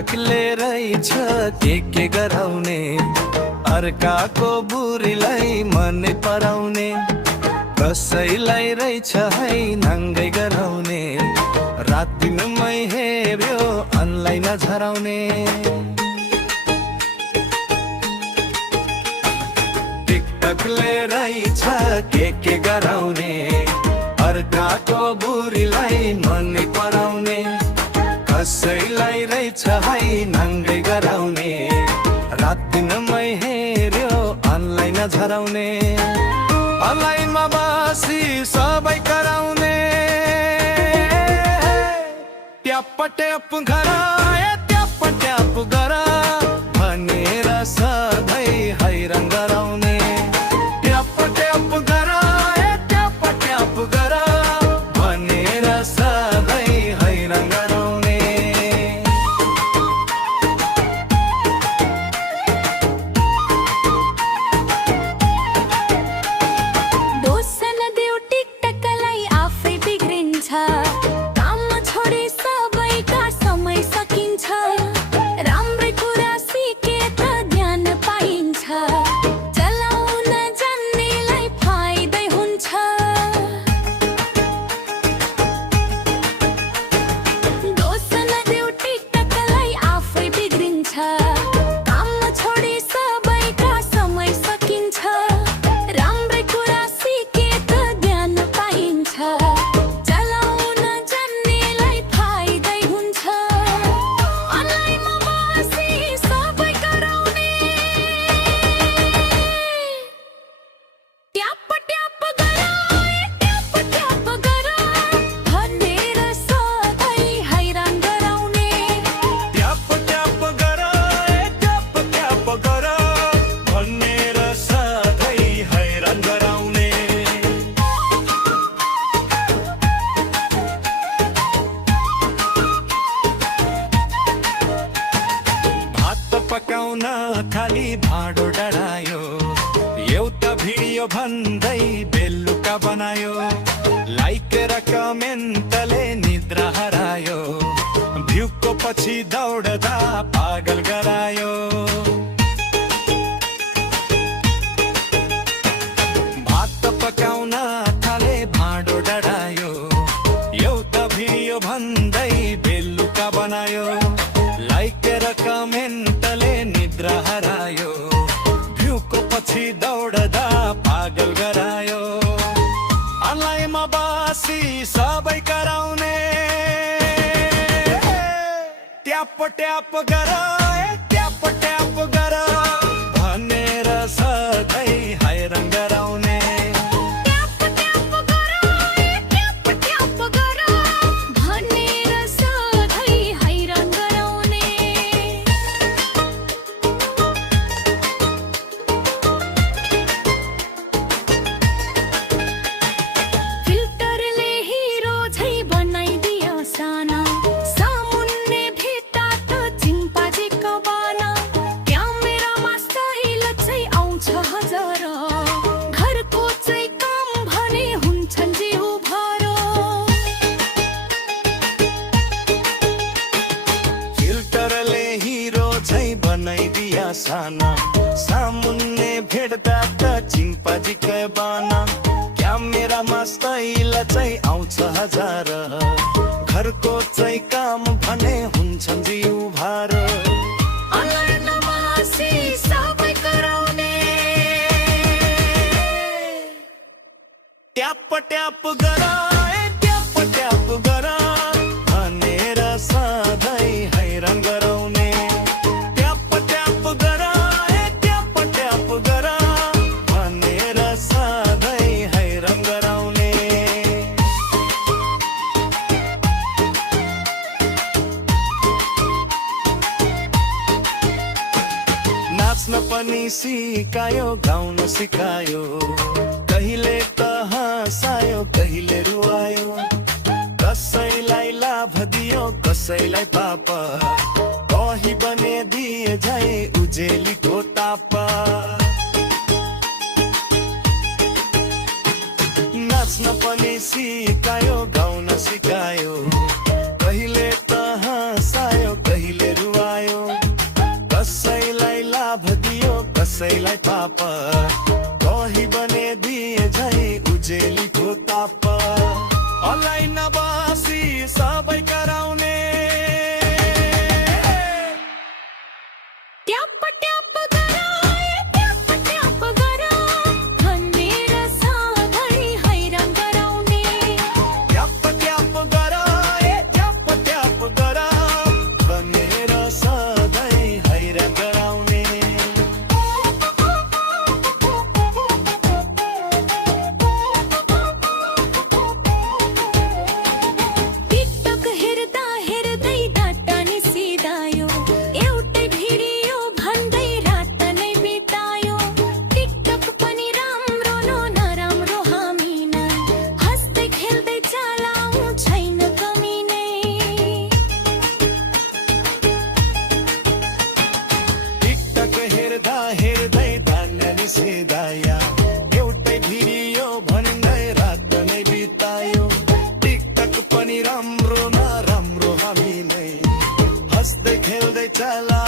टिकटकले रहेछ के गराउने, अर्काको बुढीलाई मन पराउने, कसैलाई रहेछ है नाङ्गै गराउने, रात दिनमै हेर्यो अनलाइन झराउने। टिकटकले रहेछ के गराउने, अर्काको बुढीलाई मन पराउने, कसैलाई रहेछ है नाङ्गै गराउने, रात दिनमै हेर्यो अनलाइन झराउने। अनलाइनमा बसी सबै कराउने, ट्याप ट्याप गर ट्याप ट्याप गर भनेर सधैँ हैरान गराउने। ट्याप ट्याप गर ट्याप ट्याप गर भनेर सधैँ हैरान गराउने। दोसन देऊ टिकटकलाई आफै बिग्रिन्छ, काम छोडे सबैका समय सकिन्छ, राम्रै कुरा सिके त ज्ञान पाइन्छ, चलाउन जान्नेलाई फाइदै हुन्छ। दोसन देऊ टिकटकलाई आफै बिग्रिन्छ, काम छोडे सबैका समय सकिन्छ, राम्रै कुरा सिके त ज्ञान पाइन्छ, चलाउन जान्नेलाई फाइदै हुन्छ। अनलाइनमा बसी सबै कराउने, ट्याप ट्याप गर ट्याप ट्याप गर भनेर सधैँ हैरान गराउने। ट्याप ट्याप गर ट्याप ट्याप गर भनेर सधैँ हैरान गराउने। भात पकाउन खाली भाँडो डढायो, एउटा भिडियो भन्दै बेलुका बनायो, लाइक र कमेन्टले निद्रा हरायो, भ्यूको पछि दौडदा पागल गरायो। भात पकाउन थाले भाँडो डढायो, एउटा भिडियो भन्दै बेलुका बनायो, लाइक र कमेन्टले निद्रा हरायो, भ्यूको पछि दौडदा पागल गरायो। अनलाइनमा बसी सबै कराउने, ट्याप ट्याप गर ट्याप ट्याप गर भनेर सधैँ हैरान गराउने। ट्याप ट्याप गर ट्याप ट्याप गर भनेर सधैँ हैरान गराउने। फिल्टरले हिरो झै बनाइदियो साना, सामुन्ने भेट्दा त चिम्पाजीको बाना, क्यामेरामा स्टाइल चाहिँ आउँछ हजार, घरको चाहिँ काम भने हुन्छन् जिउ भर। फिल्टरले हिरो झै बनाइदिया साना, सामुन्ने भेट्दा त चिम्पाजीकै बाना, क्यामेरामा स्टाइल चाहिँ आउँछ हजार, घरको चाहिँ काम भने हुन्छन् जिउ भार। अनलाइनमा बसी सबै कराउने, ट्याप ट्याप गर ट्याप ट्याप गर भनेर सधैँ हैरान गराउने। ट्याप ट्याप गर ट्याप ट्याप गर भनेर सधैँ हैरान गराउने। नाच्न पनि सिकायो, गाउन सिकायो, कहिले त हँसायो कहिले रुवायो, कसैलाई लाभ दियो कसैलाई पाप, कही बने दिए झै उजेलीको ताप। नाच्न पनि सिकायो, गाउन सिकायो, कहिले त हँसायो कहिले रुवायो, पाप कही बने दिए झै उजेलीको ताप अनलाइन बसी सबै कराउने ट्याप ट्याप गराए ट्याप ट्याप गरा भनेर सधैँ हैरान गराउने ट्याप ट्याप गराए ट्याप ट्याप गरा भनेर सधैँ हैरान गराउने टिकटक हेर्दा हेर्दै डाटा निसिदायो एउटै भिडियो भन्दै रात नै बितायो टिकटक पनि राम्रो न नराम्रो हामी नै हाँस्दै खेल्दै चलाऊ छैन कमी नै टिकटक हेर्दा हेर्दै धान्न निषेधाया एउटै भिडियो भन्दै रात नै बितायो टिकटक पनि राम्रो नराम्रो हामी नै हाँस्दै खेल्दै चला